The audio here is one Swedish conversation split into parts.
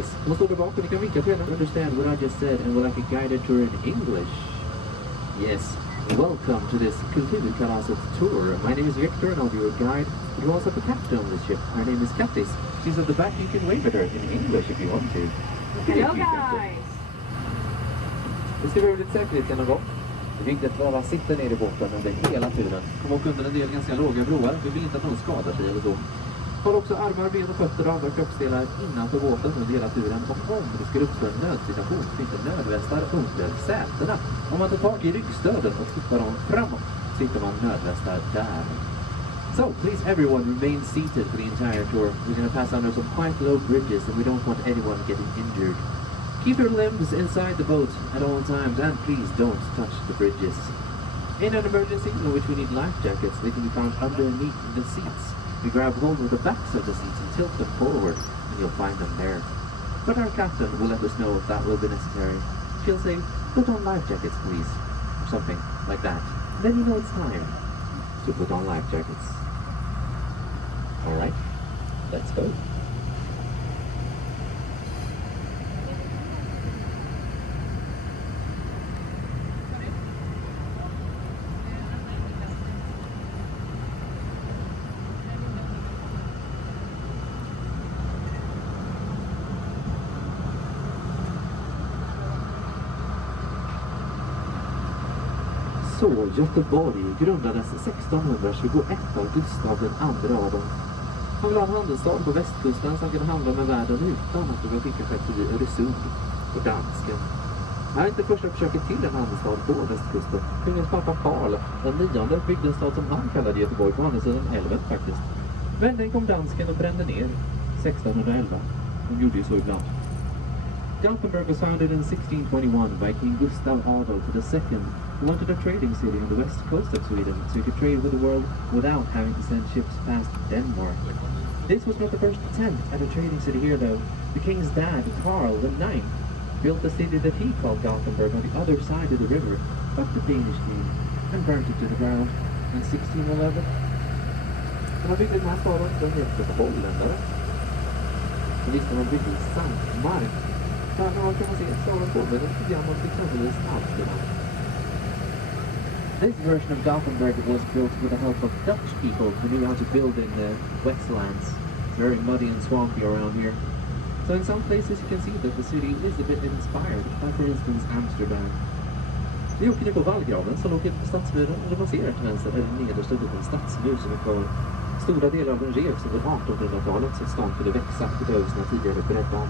Kattis. Hon står där bak och ni kan vinka till henne. Understand what I just said and would like a guided tour in English? Yes. Welcome to this Kulturkalaset tour. My name is Victor and I'll be your guide. You also have a captain on this ship. Her name is Kattis. She's at the back. You can wave at her in English if you want to. Hello guys! Det ska bli lite säkerhetsgenomgång. Det är viktigt att bara sitta ner i båten under hela turen. Kom åka under en del ganska låga broar. Vi vill inte att någon skadar sig eller så. Håll också armar, ben och fötter och andra kroppsdelar innanför båten under hela turen. Och om det skulle uppstå en nödsituation finns det nödvästar under sätena. Om man tar tag i ryggstöden och flyttar dem framåt så hittar man nödvästar där. So, please everyone remain seated for the entire tour. We're going to pass under some quite low bridges and we don't want anyone getting injured. Keep your limbs inside the boat at all times and please don't touch the bridges. In an emergency in which we need life jackets, they can be found underneath the seats. We grab hold of the backs of the seats and tilt them forward and you'll find them there. But our captain will let us know if that will be necessary. She'll say, put on life jackets please, or something like that. Then you know it's time to put on life jackets. Alright, let's go. Så, Göteborg grundades 1621 av Gustav II Adolf. Han ville ha en handelsstad på västkusten som kunde handla med världen utan att behöva skicka skepp förbi Öresund och dansken. Det här är inte första försöket till en handelsstad på västkusten. Kungens pappa Karl den 9:e byggde en stad som han kallade Göteborg på andra sidan älven faktiskt. Men den kom dansken och brände ner 1611. De gjorde ju så ibland. Gothenburg was founded in 1621 by King Gustav Adolf II, who wanted a trading city on the west coast of Sweden so he could trade with the world without having to send ships past Denmark. This was not the first attempt at a trading city here though. The king's dad, Karl IX, built a city that he called Gothenburg on the other side of the river, but the Danish came and burnt it to the ground in 1611. Man byggde den här staden, den heter Holländare. Och visst man byggde i sandmark. Här kan man se staden påminner lite grann om till exempelvis Amsterdam. This version of Gothenburg was built with the help of Dutch people who knew how to build in the wetlands. It's very muddy and swampy around here. So in some places you can see that the city is a bit inspired by, for instance, Amsterdam. Vi åker nu på vallgraven som låg på stadsmuren och man ser till vänster är den nedersta av en stadsmur som är kvar. Stora delar av den revs under 1800-talet så att stan kunde växa utöver sina tidigare bredda.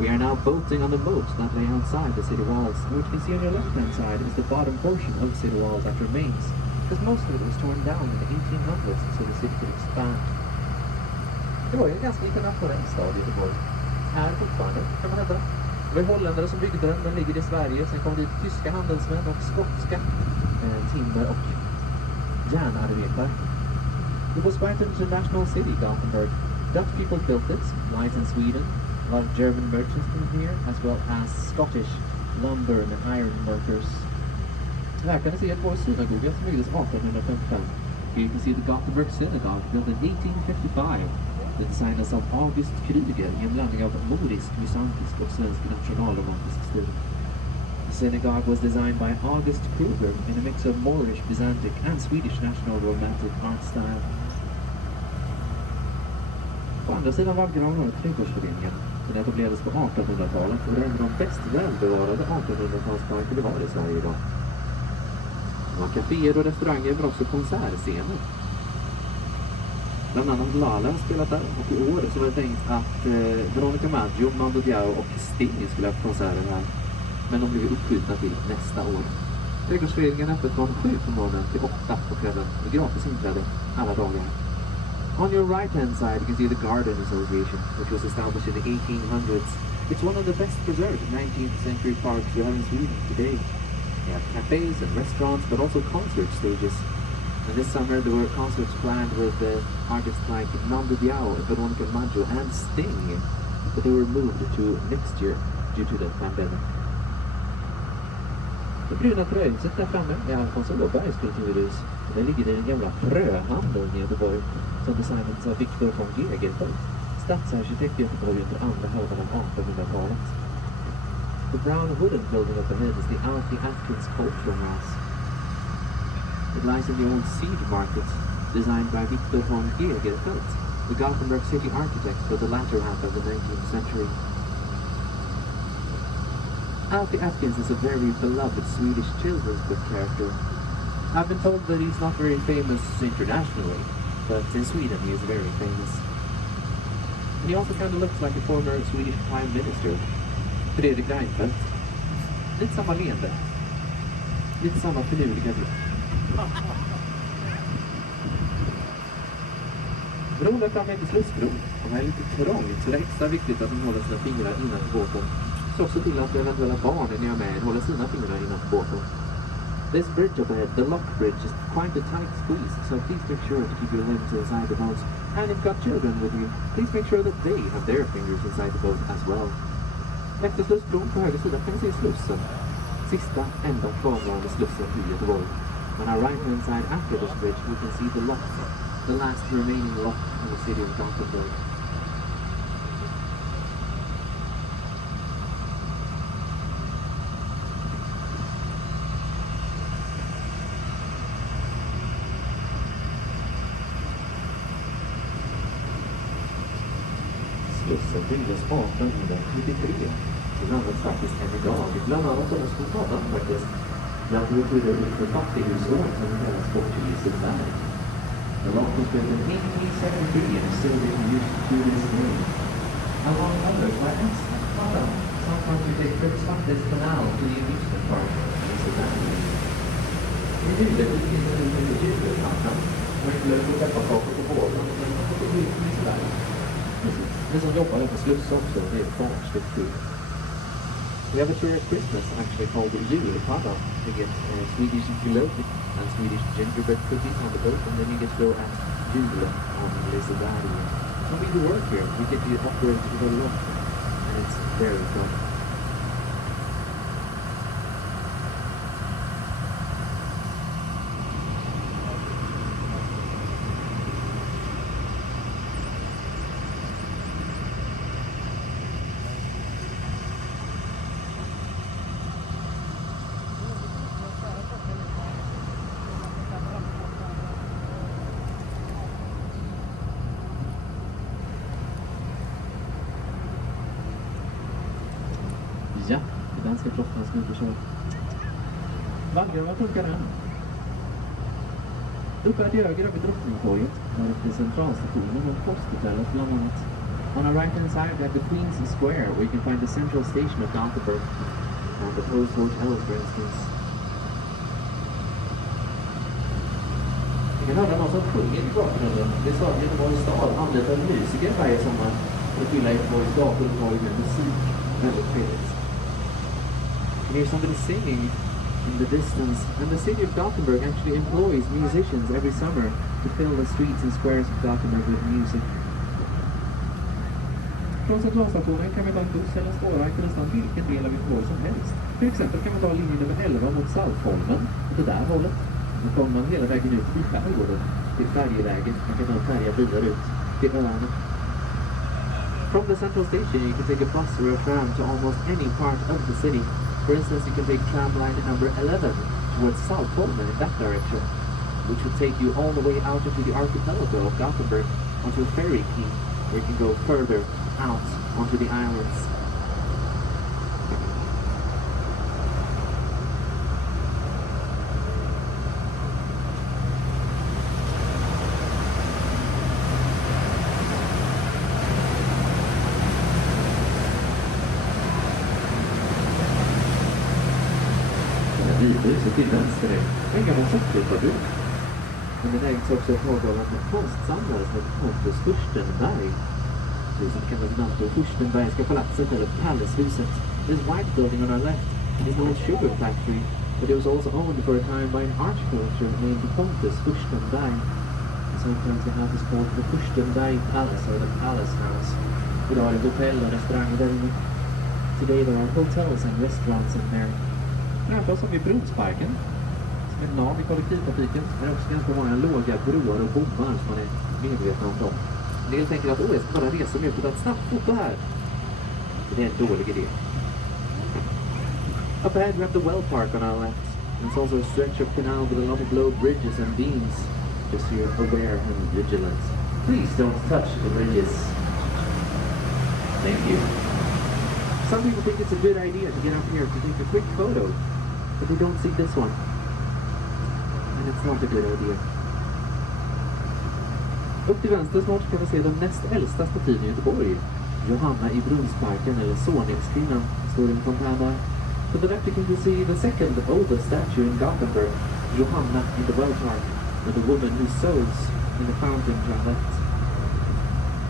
We are now boating on the moat that lay outside the city walls. What you can see on your left-hand side is the bottom portion of city walls after remains, because most of it was torn down in the 1800s so the city could expand. Det var ju en ganska internationell stad i Göteborg. Här fortfarande, kan man hävda. Det var holländare som byggde den ligger i Sverige. Sen kom dit tyska handelsmän och skotska timmer och järnarbetare. It was quite an international city, Gothenburg. Dutch people built it, light in Sweden. A lot of German merchants came here, as well as Scottish lumber and iron workers. Här kan ni se ett synagoga som byggdes 1855. Here you can see the Gothenburg Synagogue, built in 1855. The designers of August Krüger i en blandning av modisk, bysantisk och svensk nationalromantisk stil. The synagogue was designed by August Krüger in a mix of Moorish, Byzantic and Swedish national romantic art style. På andra sidan vallgraven har trädgårdsföreningen. Den etablerades på 1800-talet och är en av de bäst välbevarade 1800-talsparker vi har i Sverige idag. Det var kaféer och restauranger men också konsertscener. Bland annat Lala har spelat där och i år så var det tänkt att Veronica Maggio, Mando Diao och Sting skulle ha konserter här. Men de blev uppskjutna till nästa år. Trädgårdsföreningen är öppet från 7 på morgonen till 8 på kvällen med gratis inträde alla dagar. On your right-hand side, you can see the Garden Association, which was established in the 1800s. It's one of the best preserved 19th century parks we have in Sweden today. They have cafes and restaurants, but also concert stages. And this summer there were concerts planned with artists like Mando Diao, Veronica Maggio and Sting, but they were moved to next year due to the pandemic. Det bruna trähuset där framme är Alfons Åbergs kulturhus. Det ligger i den gamla fröhandeln i Göteborg som designades av Victor von Gegenfeldt. stadsarkitekt i Göteborg under andra halvan av 1800-talet. The brown wooden building up ahead is the Alfie Atkins Cultural House. It lies in the old seed market, designed by Victor von Egerfeldt, the Gothenburg city architect for the latter half of the 19th century. Alfie Atkins is a very beloved Swedish children's book character. I've been told that he's not very famous internationally, but in Sweden he is very famous. And he also kind of looks like a former Swedish Prime Minister, Fredrik Reinfeldt. Lite samma leende. Lite samma finurliga blick. Bron är framme till Slussbron. Och här är lite trångt, så det är extra viktigt att man håller sina fingrar innanför båten. Så också till att eventuella barn ni är med håller sina fingrar innanför båten. This bridge up ahead, the lock bridge, is quite a tight squeeze, so please make sure to keep your limbs inside the boat. And if you've got children with you, please make sure that they have their fingers inside the boat as well. Efter Slussbron på höger sida kan vi se Slussen. Sista enda kvarvarande Slussen i Göteborg. On our right hand side after this bridge we can see the lock, the last remaining lock in the city of Gothenburg. Slussen byggdes 1893. Den används faktiskt än idag, bland annat av oss på Paddan faktiskt. Bland annat betyder det för fattighusår som kallas portugisiskt berg. The lock was built in 1873 and is still being used to this day. Among others, by accident, Paddan. Sometimes we take trips up this canal to the amusement park in Swden. Vi gjorde det till en julklapp. Man skulle få träffa kakor på båten och man fick gå ut i Sverige. Det som jobbar på Sluss också, det är barnsligt kul. We have a tour at Christmas actually called Julpaddan. You get Swedish glögg and Swedish gingerbread cookies on the boat, and then you get to go at jul on Liseberg. When we do work here, we get to operate with a lot, and it's very fun. Ja, det danska flottan ska ut och köra. Vaggar, vad funkar den? Uppe till höger har vi Drottningtorget, där uppe centralstationen och posthotellet bland annat. On our right hand side we have the Queen's Square, where you can find the central station of Gothenburg and the Post Hotel, for instance. Vi kan höra någon som sjunger i bakgrunden. Det är så att Göteborgs stad anlitar musiker varje sommar för att fylla Göteborgs gator och torg med musik. Väldigt trevligt. You hear somebody singing in the distance, and the city of Gothenburg actually employs musicians every summer to fill the streets and squares of Gothenburg with music. Från centralstationen kan vi ta en buss eller spåra till nästan vilken del av Göteborg som helst. Till exempel kan man ta linje nummer 11 mot Saltholmen, åt det där hållet. Då kommer man hela vägen ut i skärgården till färjeläget. Man kan ta färja vidare ut till öarna. From the central station you can take a bus or a tram to almost any part of the city. For instance, you can take tram line number 11 towards Saltholmen in that direction, which will take you all the way out into the archipelago of Gothenburg onto a ferry quay, where you can go further out onto the islands. Bilhuset till vänster är en gammal sockerfabrik. Men den ägs också ett tag av en konstsamlare som heter Pontus Furstenberg. Huset kallas ibland för Furstenbergska palatset eller Palacehuset. This white building on our left is an old sugar factory, but it was also owned for a time by an art collector named Pontus Furstenberg. Sometimes the house is called the Furstenberg Palace or the Palace House. Idag är det hotell och restauranger där inne. Today there are hotels and restaurants in there. Framför oss har vi Bronsparken, som är nav i kollektivtrafiken. Det är också ganska många låga broar och bommar som man är medveten om dem. En del tänker att jag ska bara resa mig på ett snabbt foto här. Det är en dålig idé. Up ahead we have the well park on our left. It's also a stretch of canal with a lot of low bridges and beams. Just so you're aware and vigilant. Please don't touch the bridges. Thank you. Some people think it's a good idea to get up here to take a quick photo, but they don't see this one. And it's not a good idea. Upp till vänster snart kan vi se de näst äldsta statyn i Göteborg. Johanna i Brunnsparken, eller Såningskvinnan, står i en fontän. To the left you can see the second oldest statue in Gothenburg, Johanna in the well park, with a woman who sews in the fountain to our left.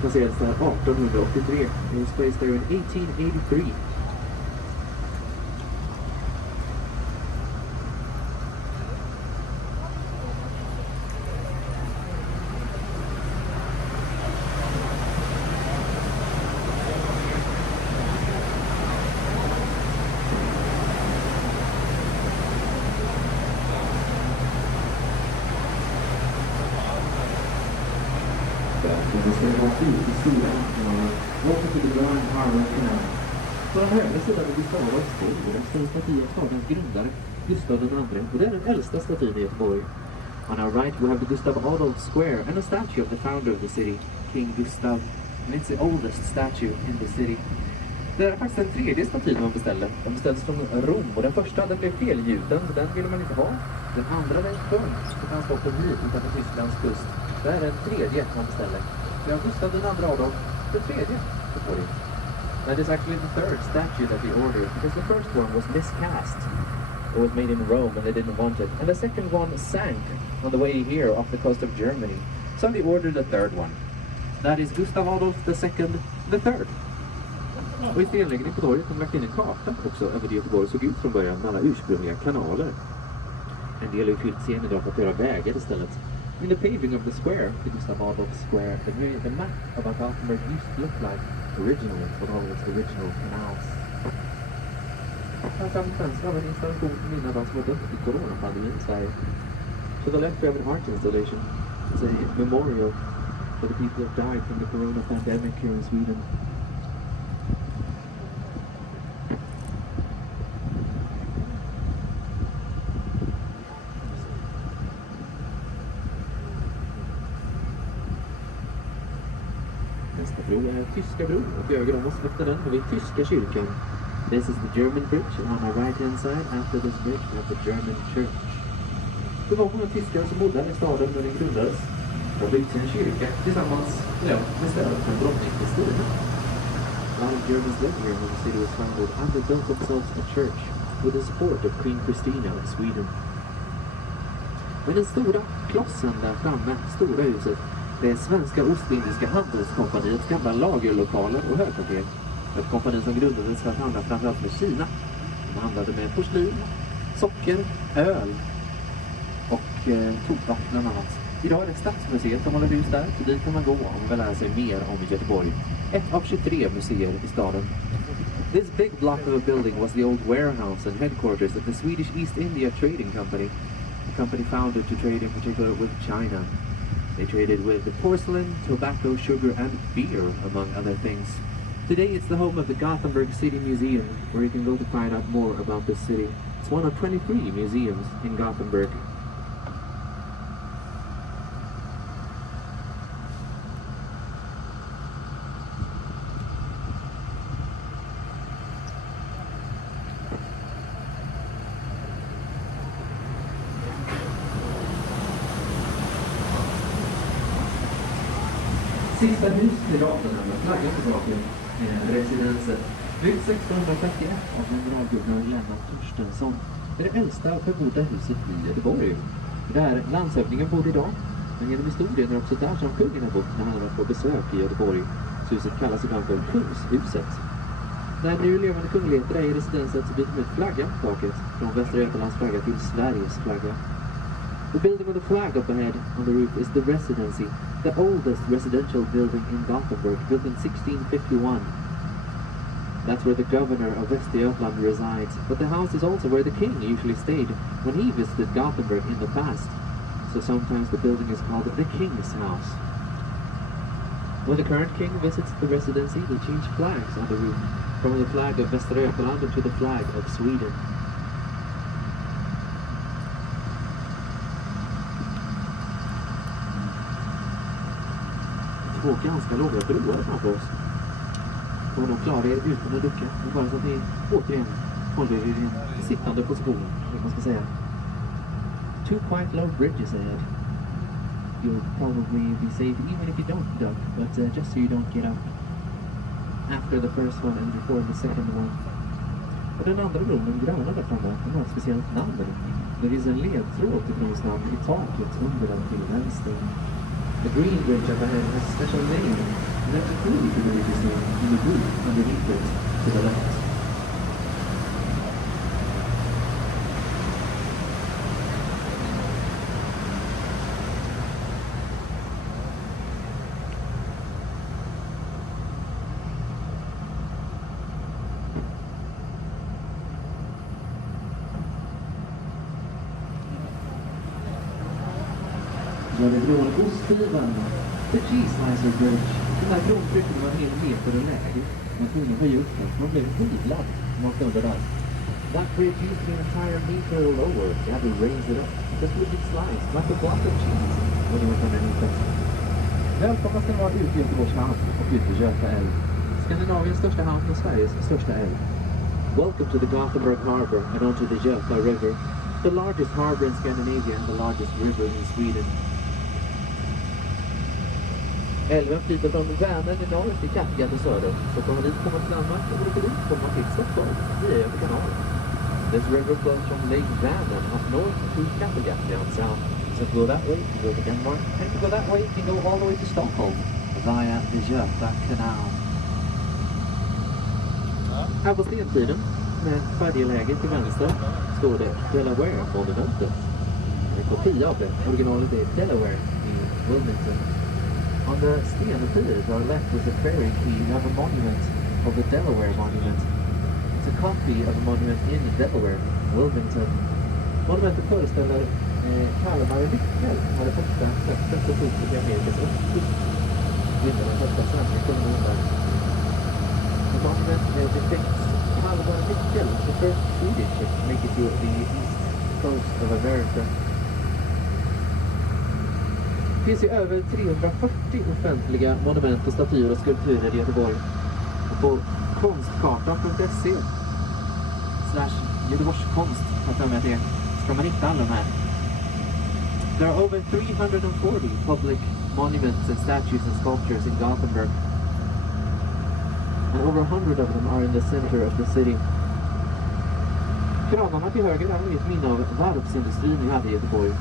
Placerades där 1883. It was placed there in 1883. Welcome to the Gothenburg Harbour Canal. På den högra sidan är Gustav Adolfs skog och den står staty av stadens grundare, Gustav II, och det är den äldsta statyn i Göteborg. On our right we have the Gustav Adolf Square and a statue of the founder of the city, King Gustav, and it's the oldest statue in the city. Det är faktiskt den tredje statyn man beställde. Den beställdes från Rom och den första den blev felgjuten, så den ville man inte ha. Den andra den sjönk på transporten hit utanför Tysklands kust. Det är den tredje man beställde. Vi har Gustav II Adolf, the tredje. That is actually the third statue that we ordered, because the first one was miscast. It was made in Rome and they didn't want it. And the second one sank on the way here off the coast of Germany. So they ordered the third one. That is Gustav Adolf II, the third. Och i stenläggningen på torget har de lagt in en karta också över det Göteborg såg ut från början med alla ursprungliga kanaler. En del har ju fyllt sen idag för att göra vägar istället. In the paving of the square, the Gustav Adolf Square, the map of what Gothenburg used to look like originally, with all its original canals. Här framme fönster har vi en installation som minnar de som har dött i coronapandemin i Sverige. To the left we have an art installation. It's a memorial for the people who died from the corona pandemic here in Sweden. Bro är tyska bron och till höger om oss efter den har vi tyska kyrkan. This is the German bridge and on our right hand side after this bridge we have the German church. Det var många tyskar som bodde här i staden när den grundades. De byggde en kyrka tillsammans med stöd från drottning Kristina. A lot of Germans lived here when the city was founded and they built themselves a church with the support of Queen Christina of Sweden. Men den stora klossen där framme, stora huset, det är Svenska Ostindiska handelskompaniets gamla lagerlokaler och högkvarter. Ett kompani som grundades för att handla framförallt med Kina. De handlade med porslin, socker, öl och tobak bland annat. Idag är det Stadsmuseet som håller hus där, så dit kan man gå om man vill lära sig mer om Göteborg. Ett av 23 museer i staden. This big block of a building was the old warehouse and headquarters of the Swedish East India Trading Company. The company founded to trade in particular with China. They traded with porcelain, tobacco, sugar, and beer, among other things. Today it's the home of the Gothenburg City Museum, where you can go to find out more about the city. It's one of 23 museums in Gothenburg. Sista huset i datorn med flaggan på taket är residenset. Byggt 1651 av generalguvernör Lennart Torstensson. Det är det äldsta bebodda huset i Göteborg. Där landshövdingen bor idag. Men genom historien är också där som kungen har bott när han har varit på besök i Göteborg. Så huset kallas ibland för Kungshuset. När nu levande kungligheter är i residenset så byter de ut flaggan på taket. Från Västra Götalands flagga till Sveriges flagga. The building with the flag up ahead on the roof is the residency, the oldest residential building in Gothenburg, built in 1651. That's where the governor of Västergötland resides, but the house is also where the king usually stayed when he visited Gothenburg in the past. So sometimes the building is called the King's House. When the current king visits the residency, they change flags on the roof, from the flag of Västra Götaland to the flag of Sweden. Två ganska låga broar framför oss. Får nog klara er utan att ducka, men bara så att ni återigen håller er i en sittande position, vad man ska säga. Two quite low bridges ahead. You'll probably be safe even if you don't duck, but just so you don't get up after the first one and before the second one. Och den andra bron, den gröna där framme, den har ett speciellt namn. Det finns en ledtråd till brons namn i taket under den till vänster. The green bridge up ahead has a special name, and that's clue to the bridge's name in the roof underneath it to the left. Jag vill bron ostskivan. The cheese slicer bridge. Den här bron tryckte var en hel meter och lägre. Man kunde höja upp den. Man blev skivlad om man kunde där. That bridge used to be an entire meter lower. You had to raise it up. Just with its slice, like a block of cheese. When you went underneath it. Välkomna ska ni vara ute i Göteborgs hamn och ut i Göta älv. Skandinaviens största hamn och Sveriges största älv. Welcome to the Gothenburg Harbour and onto the Göta River. The largest harbour in Scandinavia and the largest river in Sweden. Älven flyter från Vänern i norr till Kattegatt i söder. Så kommer dit komma till Danmark och lite dit komma till Stockholm via över kanalen. This river flows from Lake Vänern up north to Kattegatt down south. So if you go that way, you go to Denmark. And if you go that way, you can go all the way to Stockholm via the Göta Canal. Här på stentiden, med färjeläge till vänster, står det Delaware-monumentet. En kopia av det. Originalet är Delaware i Wilmington. On the stenpier to our left is a ferry quay. You have a monument of the Delaware Monument. It's a copy of a monument in Delaware, Wilmington. Monumentet föreställer Kalmar och Lyckel som var det första skeppet som tog sig till Amerikas östkust. Vindarna första svenska kolonin där. The monument depicts Kalmar och Lyckel, the first Swedish ship to make it to the east coast of America. Det finns ju över 340 offentliga monument och statyer och skulpturer i Göteborg. Och på konstkartan.se/Göteborgskonst, ska man hitta alla de här. There are over 340 public monuments and statues and sculptures in Gothenburg. And over 100 of them are in the center of the city. Kranarna till höger är ett minne av varvsindustrin vi hade i Göteborg.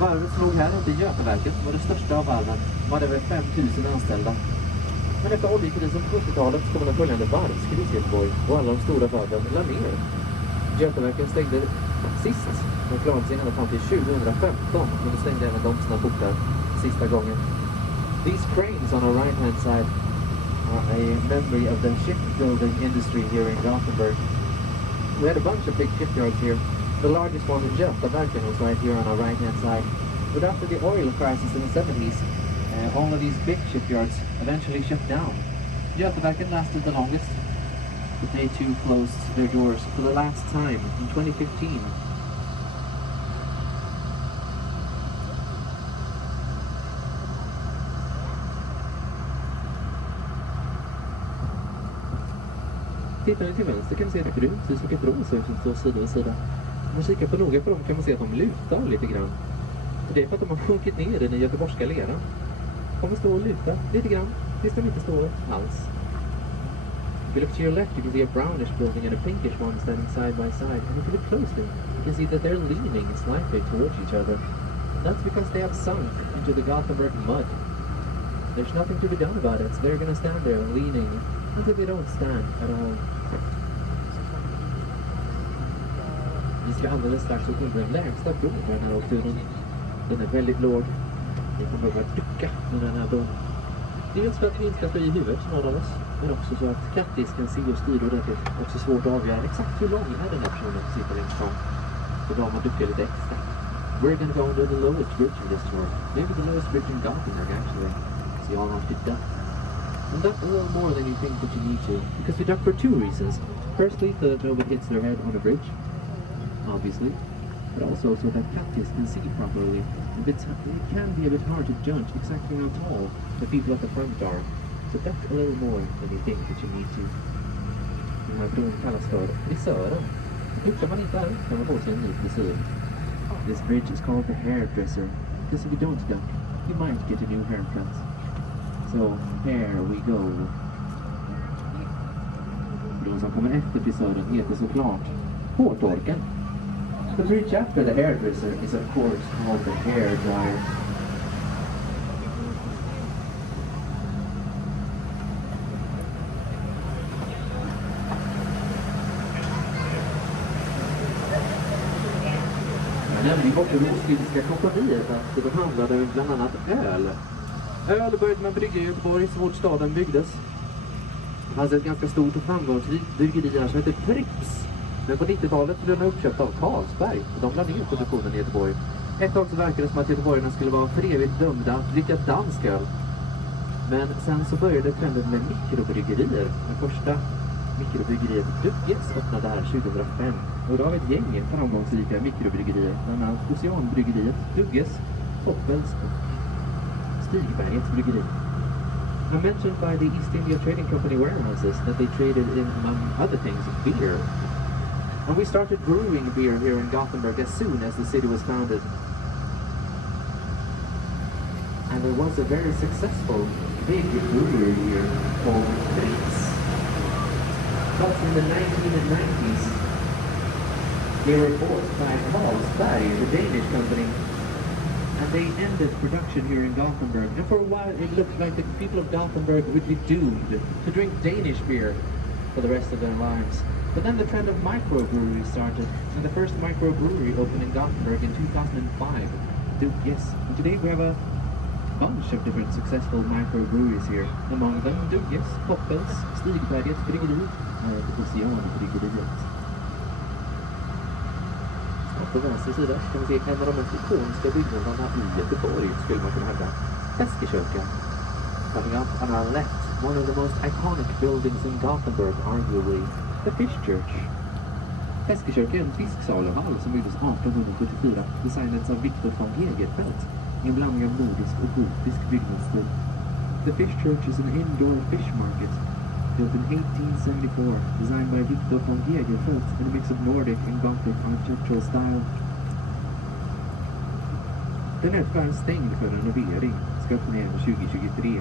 Varvet slog här ute i Götaverket var det största av varven. De hade över 5000 anställda. Men efter oljekrisen på 70-talet så kom en följande varvskris i Göteborg och alla de stora varven la ner. Götaverken stängde sist. De klarade sig ända fram till 2015 men då stängde även de sina portar sista gången. These cranes on our right hand side are a memory of the shipbuilding industry here in Gothenburg. We had a bunch of big shipyards here. The largest one in Gothenburg was right here on our right-hand side. But after the oil crisis in the 70s, all of these big shipyards eventually shut down. Gothenburg lasted the longest, but they too closed their doors for the last time in 2015. Tittar ni till vänster kan ni se ett brunt hus och ett rosa hus som står sida vid sida. Om man kikar på noga på dem kan man se att de lutar lite grann. Och det är för att de har sjunkit ner i den göteborgska leran. Kommer stå och luta lite grann tills de inte står alls. If you look to your left you can see a brownish building and a pinkish one standing side by side. And if you look closely you can see that they're leaning slightly towards each other. That's because they have sunk into the Gothenburg mud. There's nothing to be done about it, so they're going to stand there leaning until they don't stand at all. Vi ska alldeles strax upp under den lägsta bron på den här åkturen. Den är väldigt låg. Vi kommer behöva ducka med den här bron. Dels för att vi inte ska få i huvudet som någon av oss. Men också så att kattdisken ser och styr ordentligt. Också svårt att avgöra exakt hur lång är den här personen som sitter längst fram. Så då har man duckat lite extra. We're going to go under the lowest bridge in this tour. Maybe the lowest bridge in Gothenburg actually. So you all have to duck. And duck a little more than you think that you need to. Because we duck for two reasons. Firstly, so that nobody hits their head on a bridge, obviously. But also so that captives can see properly. And it can be a bit hard to judge exactly how tall the people at the front are. Så duck a little more than you think that you need to. Den här bron kallas för frisören. Hur man inte här kan man få sig en ny frisyr. This bridge is called the hairdresser. Because if you don't duck, you might get a new haircut. So, here we go. Bron som kommer efter frisören heter såklart hårtorken. The bridge after the hairdresser is of course called the hair dryer. Jag nämnde bort det ostindiska kompaniet att de handlade bland annat öl. Öl började man brygga i Göteborg så fort staden byggdes. Det fanns ett ganska stort och framgångsrikt bryggeri här som heter Pripps. Men på 90-talet blev den uppköpt av Carlsberg och de lade ner produktionen i Göteborg. Ett tag så verkade det som att göteborgarna skulle vara för evigt dömda att dricka dansk öl. Men sen så började trenden med mikrobryggerier. Det första mikrobryggeriet Dugges öppnade här 2005. Och då har vi ett gäng framgångsrika mikrobryggerier. Bland annat Oceanbryggeriet, Dugges, Hoppels och Stigbergets bryggeri. I'm mentioned by the East India Trading Company warehouses that they traded in, among other things, beer. And we started brewing beer here in Gothenburg as soon as the city was founded. And there was a very successful big brewery here called Pripps. But in the 1990s, they were bought by Carlsberg, the Danish company. And they ended production here in Gothenburg. And for a while it looked like the people of Gothenburg would be doomed to drink Danish beer for the rest of their lives. But then the trend of microbreweries started, and the first microbrewery opened in Gothenburg in 2005. Dugges. And today we have a bunch of different successful microbreweries here. Among them Dugges, Hoppels, Stigbergets bryggeri and Oceanbryggeriet. På vänster sida kan vi se en av de mest ikoniska byggnaderna i Göteborg, skulle man kunna hävda. Feskekörka. Coming up on our left, one of the most iconic buildings in Gothenburg, arguably, the Fish Church. Feskekörka är en fisksalehall som byggdes 1874, designats av Victor von Gegenfeldt, i en blandning av nordisk och gotisk byggnadsstil. The Fish Church is an indoor fish market, built in 1874, designed by Victor von Gegenfeldt in a mix of Nordic and Gothic architectural style. Den är tyvärr stängd för renovering, ska öppna igen 2023.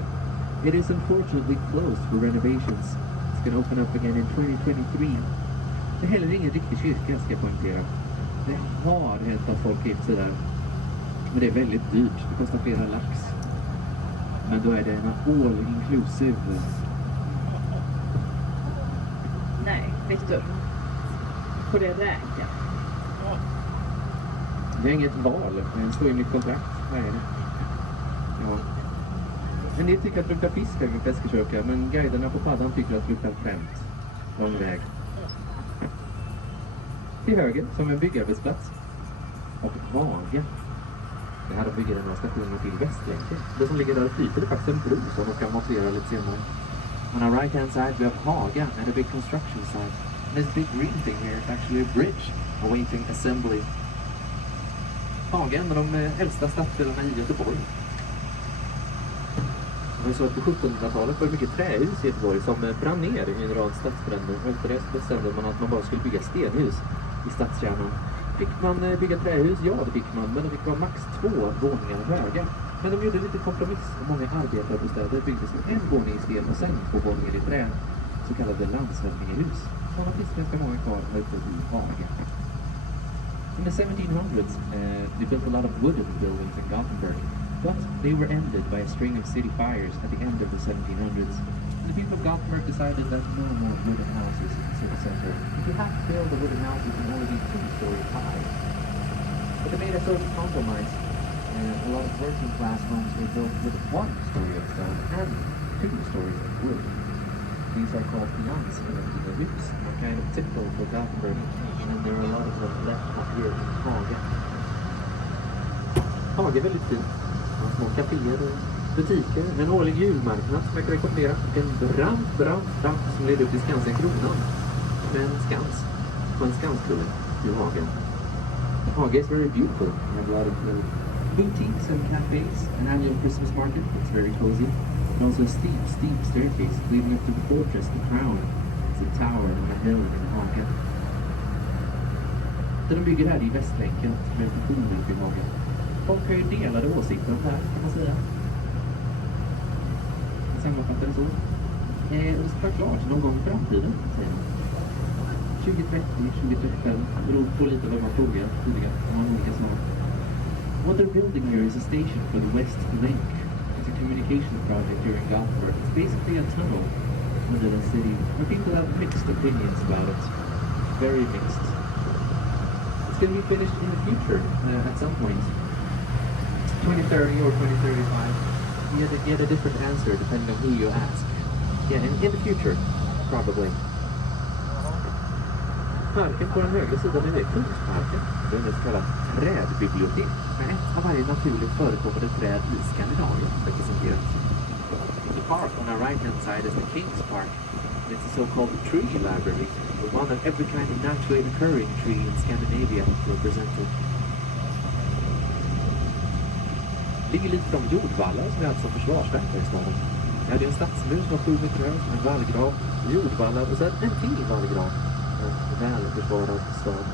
It is unfortunately closed for renovations. It's going to open up again in 2023. Det är heller ingen riktig kyrka, ska jag poängtera. Det har hänt att folk gift sig där. Men det är väldigt dyrt, det kostar flera lax. Men då är det en all inclusive. Nej, Victor. Får det räka? Det är inget val, det står i mitt kontrakt. Vad är det? Ja. En del tycker att det luktar fisk här vid Feskekörka, men guiderna på Paddan tycker att det luktar främt. Lång väg. Till höger, som en byggarbetsplats. Och Haga. Det här bygger den här stationen till Västlänken. Det som ligger där och flyter är faktiskt en bro som de ska montera lite senare. On our right hand side we have Haga and a big construction site. And this big green thing here is actually a bridge awaiting assembly. Haga är en av de äldsta stadsdelarna i Göteborg. Det var så att på 1700-talet var det mycket trähus i Göteborg som brann ner i en rad stadsbränder. Och efter det bestämde man att man bara skulle bygga stenhus i stadskärnan. Fick man bygga trähus? Ja, det fick man. Men det fick vara max 2 våningar höga. Men de gjorde lite kompromiss och många arbetarbostäder byggdes med en våning i sten och sen 2 våningar i trä. Så kallade Landshövdingehus. Sådana finns ganska många kvar här uppe i Haga. In the 1700s, they built a lot of wooden buildings in Gothenburg. But they were ended by a string of city fires at the end of the 1700s. And the people of Gothenburg decided that no more wooden houses in the city center. If you have to build a wooden house, you can only be 2 stories high. But they made a sort of compromise. A lot of working class homes were built with 1 story of stone and 2 stories of wood. These are called Landshövdingehus, are kind of typical for Gothenburg, and there are a lot of them left up here in Haga. Haga är väldigt fint. Små kaféer och butiker, en årlig julmarknad som jag kan rekommendera. En brant trapp som leder upp till Skansen Kronan. Med en skans. På en skansklubb i Haga. Haga is very beautiful. We have a lot of boutiques and cafes. An annual Christmas market. It's very cozy. And also a steep staircase leading up to the fortress, the crown. It's a tower on a hill in Haga. Det de bygger här i Västlänken som är funktionellt i Haga. Folk har ju delade åsikter om det här, kan man säga. Sammanfattar det så. Det ska vara klart någon gång i framtiden, säger man. 2030, 2035, beror på lite vad man frågar tidigare. Man har olika svar. What they're building here is a station for the West Link. It's a communication project here in Gothenburg. It's basically a tunnel under the city where people have mixed opinions about it. Very mixed. It's going to be finished in the future at some point. 2030 or 2035. You get a different answer depending on who you ask. Yeah, in the future, probably. Parken på den högra sidan är Kungsparken. Den är så kallad trädbibliotek med ett av varje naturligt förekommande träd i Skandinavien representerat. The park on our right hand side is the King's Park. It's a so-called tree library, the one of every kind of naturally occurring tree in Scandinavia represented. Ligger lite från jordvallar som är alltså försvarsverkar i staden. Jag hade en stadsmur som var 7 meter hög, en vallgrav, jordvallar och sen en till vallgrav. En väl försvarad stad.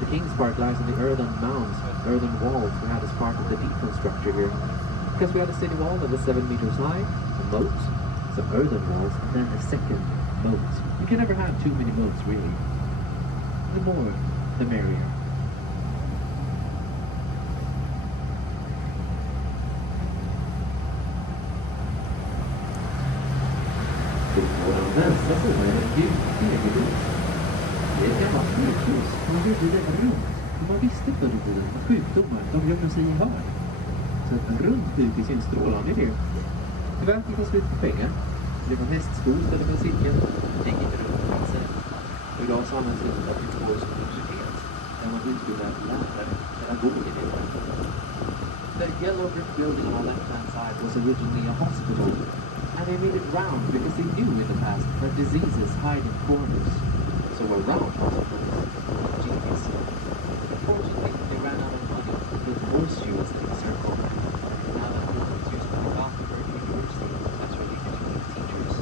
The King's Park lies on the earthen mounds, earthen walls we had as part of the decon structure here. Because we had a city wall that was 7 meters high, a moat, some earthen walls, and then a second moat. You can never have too many moats, really. The more, the merrier. På den vänstra sidan är det egendomligt. Det är ett gammalt sjukhus. Man gjorde det runt. Man visste förr i tiden att sjukdomar, de gömmer sig i hörn. Så ett runt sjukhus är en strålande idé. Tyvärr fick de slut på pengar. Det var hästskor istället för cirkeln. Det gick inte runt platsen. Och idag så används det av Göteborgs universitet. Där man utbildar lärare, pedagoger i det. The yellow brick building on our left-hand side was originally a hospital. And they made it round because they knew in the past that diseases hide in corners. So a round hospital. Genius. Unfortunately, they ran out of money to build horseshoes in the circle. Now that the ones used by Gothenburg University, that's where they educate teachers.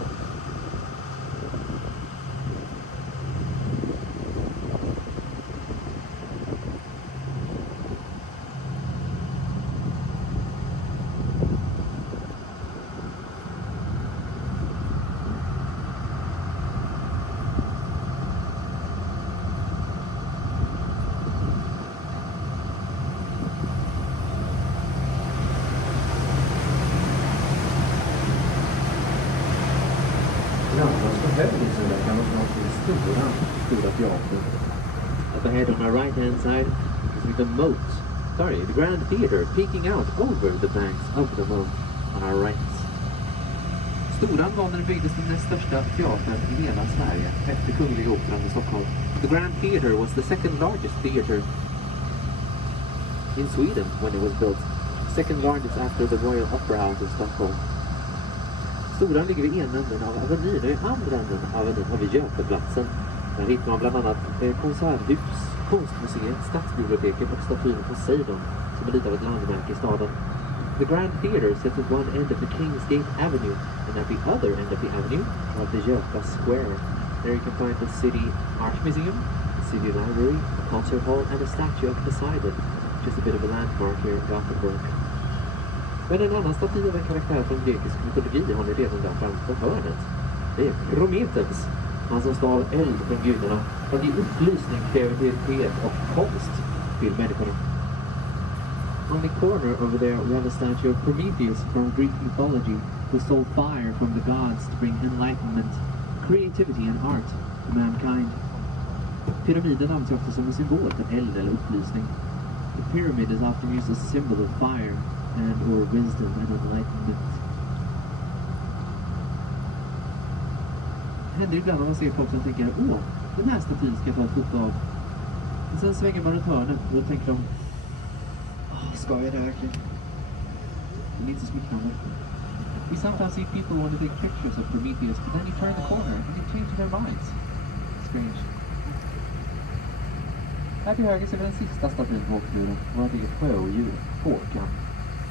Up ahead on our right-hand side is the moat. Sorry, the Grand Theatre peeking out over the banks of the moat on our right. Storan var när det byggdes den näst största teatern i hela Sverige efter Kungliga Operan i Stockholm. The Grand Theatre was the second largest theatre in Sweden when it was built. Second largest after the Royal Opera House in Stockholm. Storan ligger vid ena änden av Avenyn och i andra änden av Avenyn har vi Göteplatsen. Där hittar man bland annat konserthus, konstmuseet, stadsbiblioteket och statyn på Swden som är lite av ett landmärke i staden. The Grand Theatre sits at one end of the King's Gate Avenue and at the other end of the avenue of the Göta Square. There you can find the City Art Museum, the City Library, a concert hall and a statue of Poseidon, just a bit of a landmark here in Gothenburg. Men en annan staty av en karaktär från grekisk mytologi har ni redan där fram på hörnet. Det är Prometheus. Han som stal eld från gudarna för att ge upplysning, kreativitet och konst till människorna. On the corner over there we have a statue of Prometheus from Greek mythology who stole fire from the gods to bring enlightenment, creativity and art to mankind. Pyramiden används ofta som en symbol för eld eller upplysning. The pyramid is often used as a symbol of fire and or wisdom and enlightenment. Det händer ibland när man ser folk som tänker den här statyn ska jag ta ett foto av. Och sen svänger man runt hörnet och då tänker de ska jag det verkligen? Det minns smickrande. We sometimes see people want to take pictures of Prometheus, but then you turn the corner and they change their minds. Strange. Här till höger ser vi den sista statyn på åkturen. Vårt eget sjöodjur, Håkan.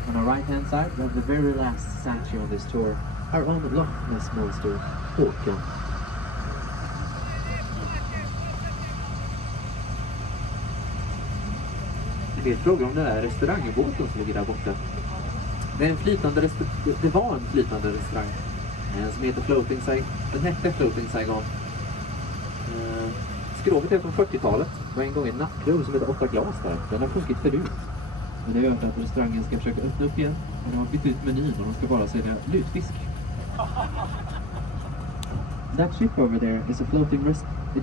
On our right hand side, we have the very last statue on this tour. Our own Loch Ness monster, Håkan. Det är fråga om den där restaurangbåten som ligger där borta. Det är en flytande det var en flytande restaurang som heter Floating Saigon. Den hette Floating Saigon. Skrovet är från 40-talet. Det var en gång en nattklubb som heter 8 glas där. Den har sjunkit förut. Men det gör att restaurangen ska försöka öppna upp igen. Och de har bytt ut menyn och de ska bara sälja lutfisk. That ship over there is it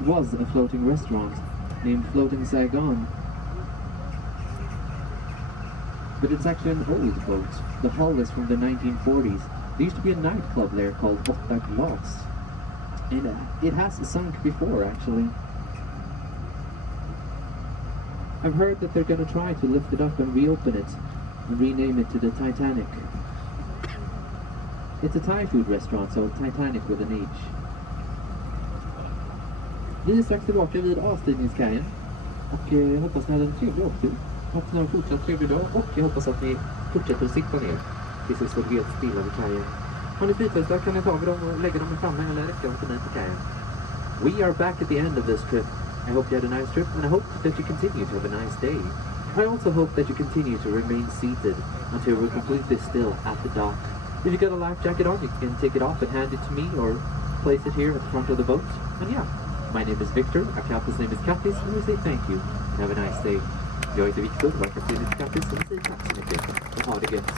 was a floating restaurant named Floating Saigon. But it's actually an old boat. The hull is from the 1940s. There used to be a nightclub there called 8 glas. And it has sunk before, actually. I've heard that they're going to try to lift it up and reopen it and rename it to the Titanic. It's a Thai food restaurant, so Titanic with an H. Vi är strax tillbaka vid avstigningskajen och jag hoppas ni hade en trevlig åktur. Jag hoppas ni har en fortsatt trevlig dag och jag hoppas att ni fortsätter att sitta ner tills det står helt stilla vid kajen. Har ni flytvästar kan ni ta dem och lägga dem i framme eller räcka dem till mig på kajen. We are back at the end of this trip. I hope you had a nice trip and I hope that you continue to have a nice day. I also hope that you continue to remain seated until we're completely still at the dock. If you got a life jacket on, you can take it off and hand it to me or place it here at the front of the boat. And yeah, my name is Victor, our captain's name is Kattis, and we say thank you and have a nice day. Jag heter Victor, vår kapten heter Kattis, och vi säger tack så mycket och ha det gött.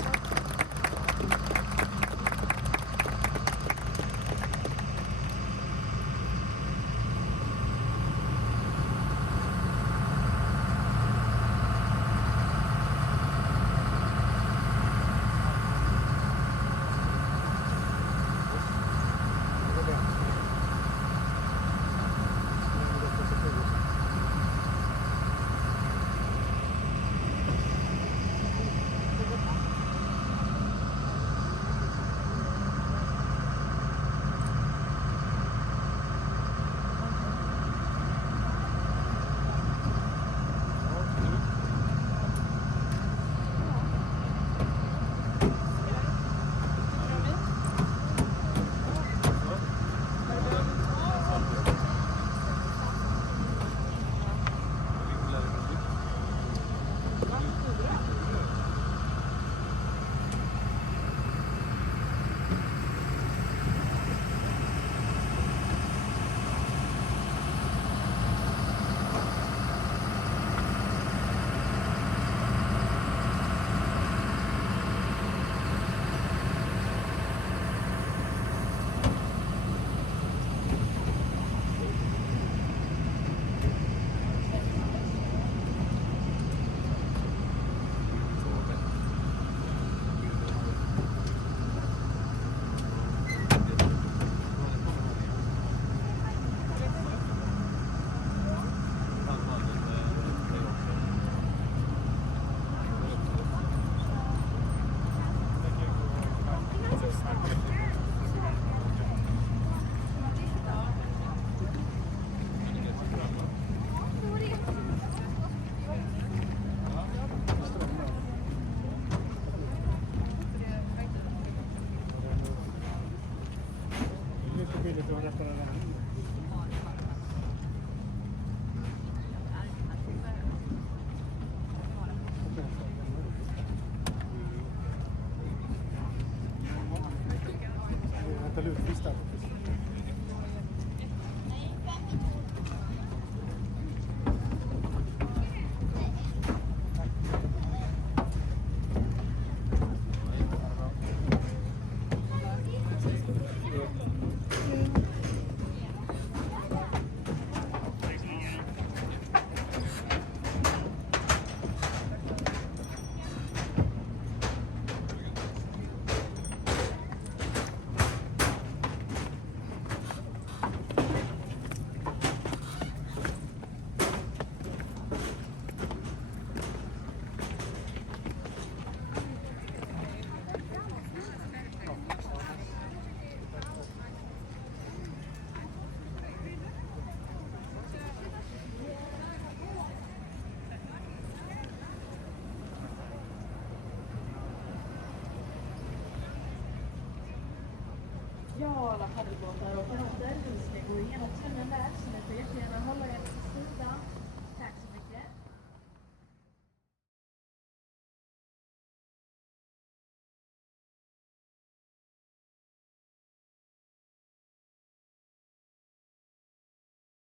lokala paddelbåtar och kanoter. Vi ska gå igenom tunneln där, så ni får jättegärna hålla er